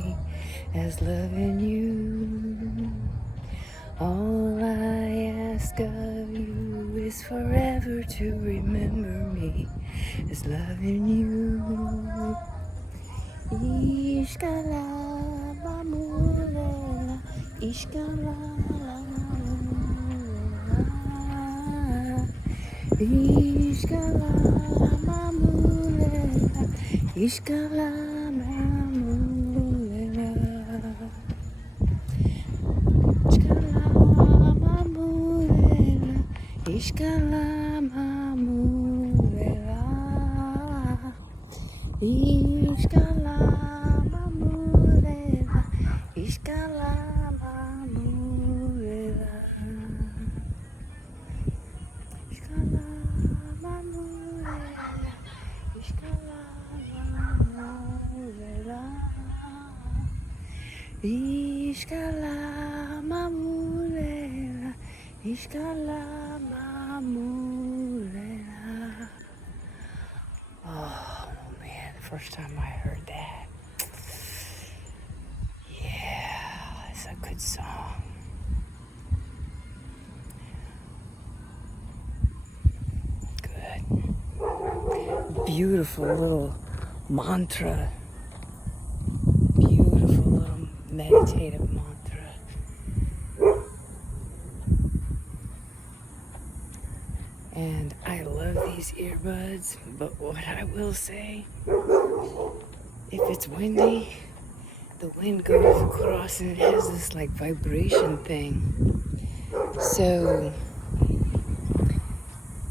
me as loving you. All I ask of you is forever to remember me as loving you. Ishkala mamulela, ishkala mamulela, ishkala mamulela, ishkala mamulela, ishkala mamulela, ishkala mamulela. Ishkalama mulela, ishkalama mulela, ishkalama mulela, ishkalama mulela, ishkalama mulela, ishkalama mulela. Oh man, the first time I heard that. Yeah, it's a good song. Good. Beautiful little mantra. Beautiful little meditative mantra. And I love these earbuds, but what I will say, if it's windy, the wind goes across and it has this like vibration thing. So,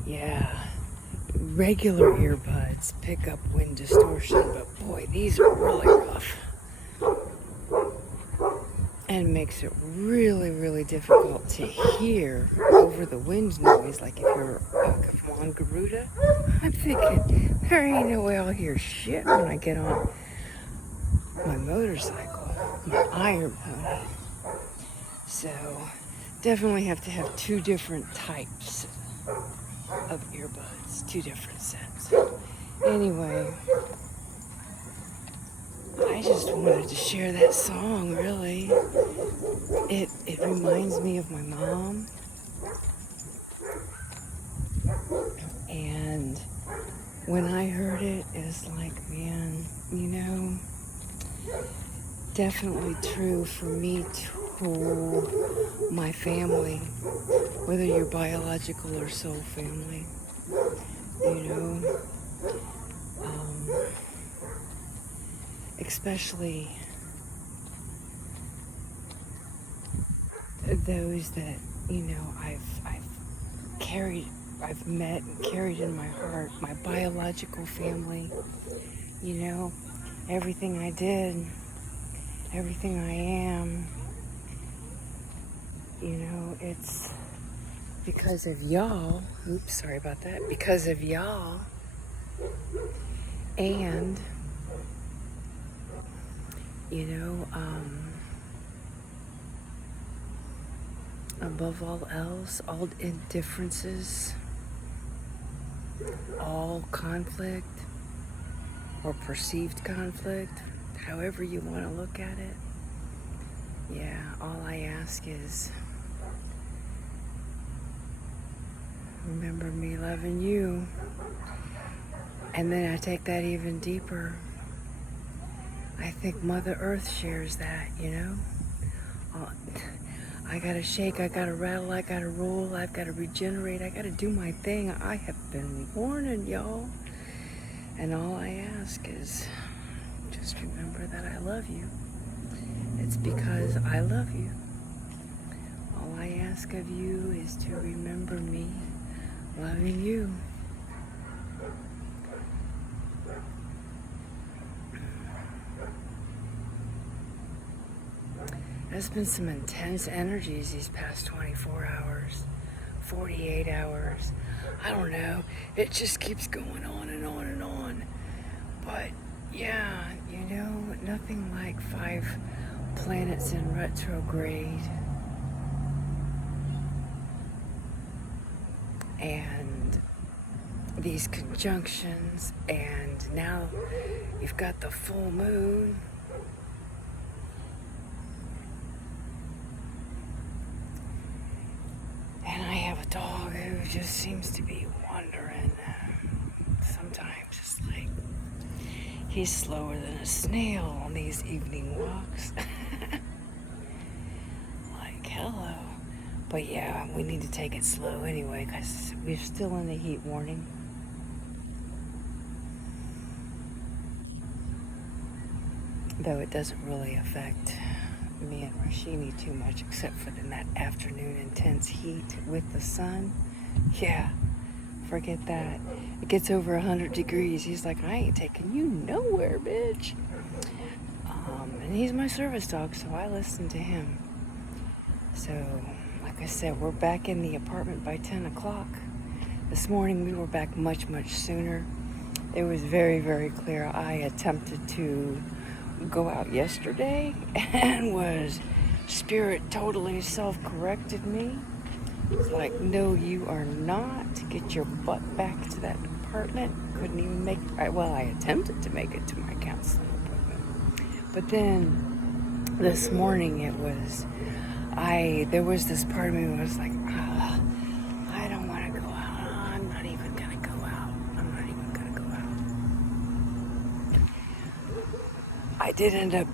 yeah, regular earbuds pick up wind distortion, but boy, these are really rough. And makes it really, really difficult to hear over the wind noise. Like if I'm on Garuda, I'm thinking, there ain't no way I'll hear shit when I get on my motorcycle, my iron pony. So definitely have to have two different types of earbuds, two different sets. Anyway, I just wanted to share that song, really. It reminds me of my mom. And when I heard it, it's like, man, you know, definitely true for me too, my family, whether you're biological or soul family, you know, especially those that, you know, I've met and carried in my heart, my biological family, you know, everything I did, everything I am, you know, it's because of y'all. Oops, sorry about that. Because of y'all. And, you know, above all else, all indifferences, all conflict or perceived conflict, however you want to look at it. Yeah, all I ask is remember me loving you. And then I take that even deeper. I think Mother Earth shares that, you know. I gotta shake, I gotta rattle, I gotta roll, I've gotta regenerate, I gotta do my thing. I have been warning y'all. And all I ask is just remember that I love you. It's because I love you. All I ask of you is to remember me loving you. There's been some intense energies these past 24 hours, 48 hours. I don't know. It just keeps going on and on and on. But yeah, you know, nothing like 5 planets in retrograde. And these conjunctions, and now you've got the full moon. just seems to be wandering. Sometimes it's like he's slower than a snail on these evening walks. Like, hello. But yeah, we need to take it slow anyway, because we're still in the heat warning. Though it doesn't really affect me and Rashini too much, except for in that afternoon intense heat with the sun. Yeah, forget that. It gets over 100 degrees. He's like, I ain't taking you nowhere, bitch. And he's my service dog, so I listen to him. So, like I said, we're back in the apartment by 10 o'clock. This morning we were back much, much sooner. It was very, very clear. I attempted to go out yesterday and spirit totally self-corrected me. It's like, no, you are not. Get your butt back to that apartment. Couldn't even I attempted to make it to my counseling appointment. But then this morning there was this part of me that was like, I don't want to go out. I'm not even going to go out. I'm not even going to go out. I did end up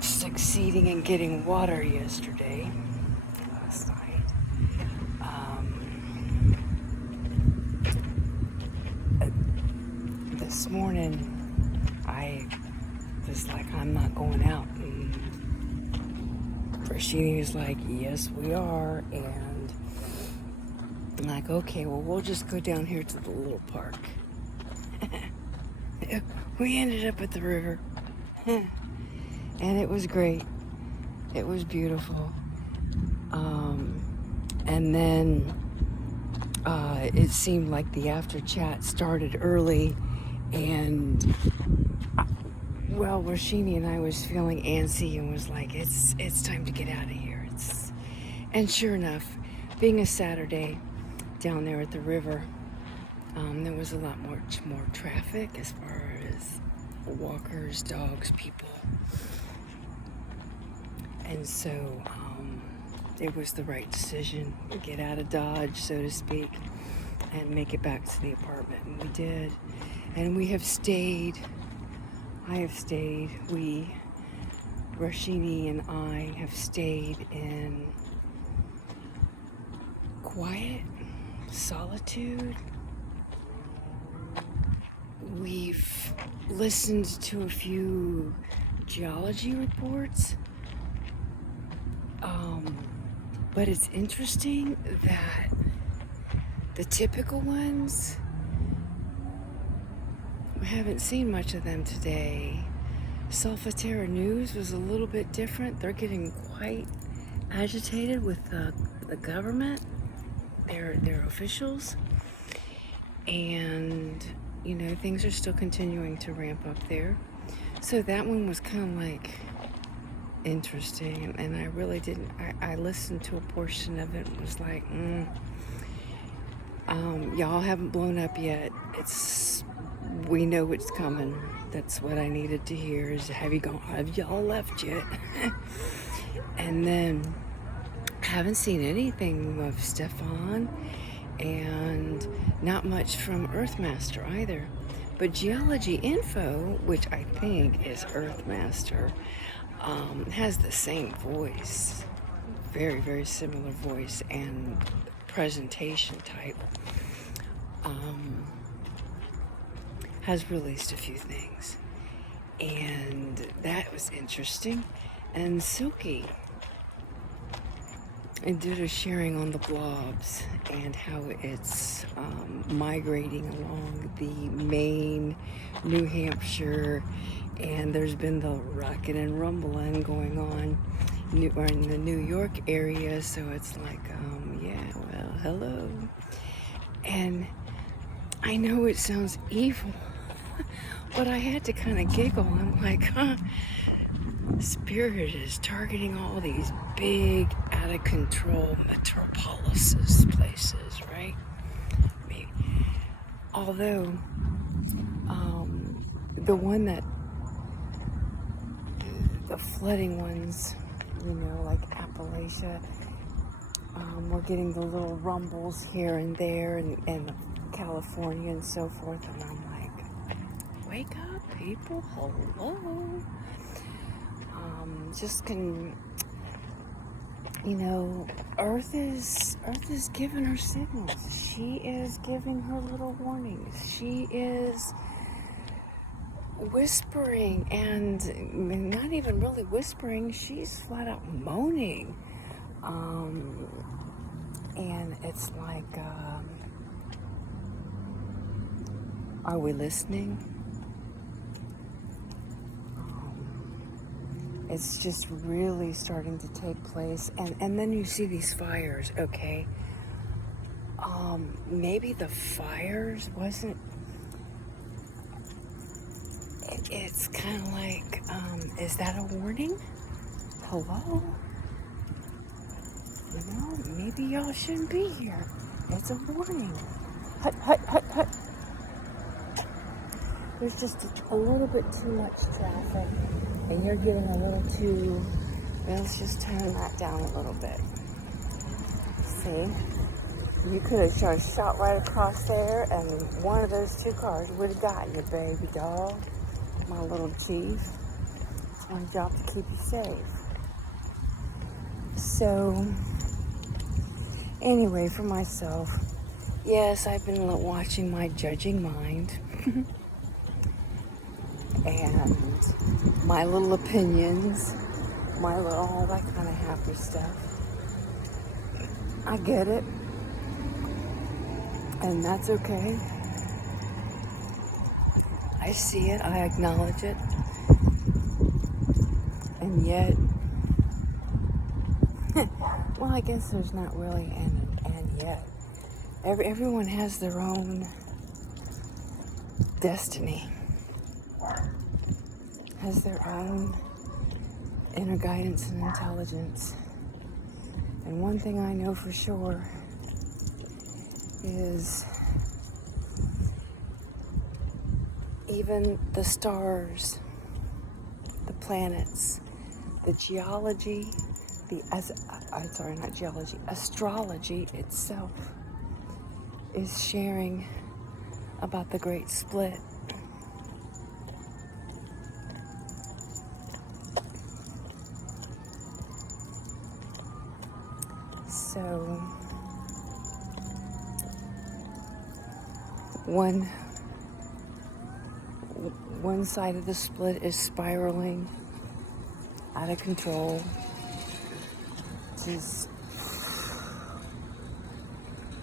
succeeding in getting water yesterday, last night. This morning, I was like, I'm not going out. And Rashini was like, yes, we are. And I'm like, okay, well, we'll just go down here to the little park. We ended up at the river. And it was great. It was beautiful. And then it seemed like the after chat started early, and Rashini and I was feeling antsy and was like, it's time to get out of here. And sure enough, being a Saturday down there at the river, there was a lot more traffic as far as walkers, dogs, people. And so it was the right decision to get out of Dodge, so to speak, and make it back to the apartment. And we did. And we have stayed. I have stayed. Rashini and I have stayed in quiet, solitude. We've listened to a few geology reports. But it's interesting that the typical ones, we haven't seen much of them today. Solfatara News was a little bit different. They're getting quite agitated with the government, their officials. And, things are still continuing to ramp up there. So that one was kind of like interesting, and I really didn't. I listened to a portion of it and was like, y'all haven't blown up yet. We know it's coming. That's what I needed to hear. Is have y'all left yet? And then haven't seen anything of Stefan, and not much from Earthmaster either. But Geology Info, which I think is Earthmaster, has the same voice, very, very similar voice and presentation type. Has released a few things, and that was interesting. And Silky did a sharing on the blobs and how it's migrating along the Maine, New Hampshire, and there's been the rocking and rumbling going on in the New York area. So it's like, hello. And I know it sounds evil, but I had to kind of giggle. I'm like, Spirit is targeting all these big, out of control metropolises places, right? Maybe. Although, the flooding ones, like Appalachia, We're getting the little rumbles here and there in California and so forth. And I'm like, wake up, people, hello. Earth is giving her signals. She is giving her little warnings. She is whispering, and not even really whispering, she's flat out moaning. And it's like, are we listening? It's just really starting to take place. And then you see these fires, okay? Maybe the fires wasn't... It's kind of like, is that a warning? Hello? Maybe y'all shouldn't be here. It's a warning. Hut, hut, hut, hut. There's just a little bit too much traffic, and you're getting a little too... Let's just turn that down a little bit. See? You could have just shot right across there, and one of those two cars would have got you, baby doll. My little chief. It's my job to keep you safe. So, anyway, for myself, yes, I've been watching my judging mind and my little opinions, all that kind of happy stuff. I get it, and that's okay. I see it, I acknowledge it, and yet, well, I guess there's not really an and yet. Everyone has their own destiny, has their own inner guidance and intelligence. And one thing I know for sure is even the stars, the planets, the geology, astrology itself is sharing about the Great Split. So, one side of the split is spiraling out of control.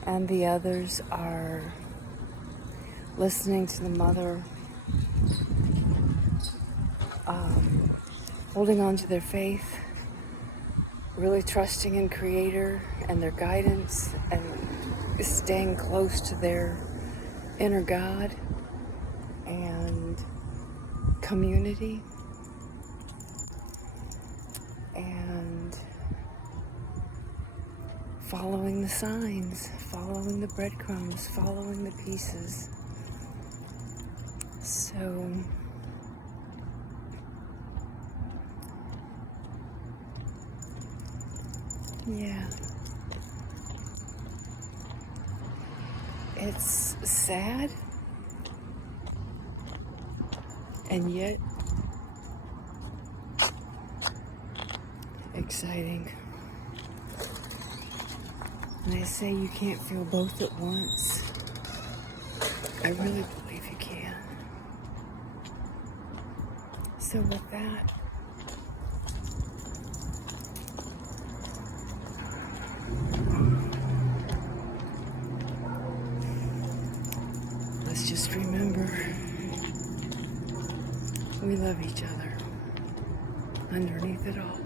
And the others are listening to the mother, holding on to their faith, really trusting in Creator and their guidance, and staying close to their inner God and community, and following the signs, following the breadcrumbs, following the pieces. So, yeah. It's sad, and yet exciting. And they say you can't feel both at once. I really believe you can. So with that, let's just remember, we love each other underneath it all.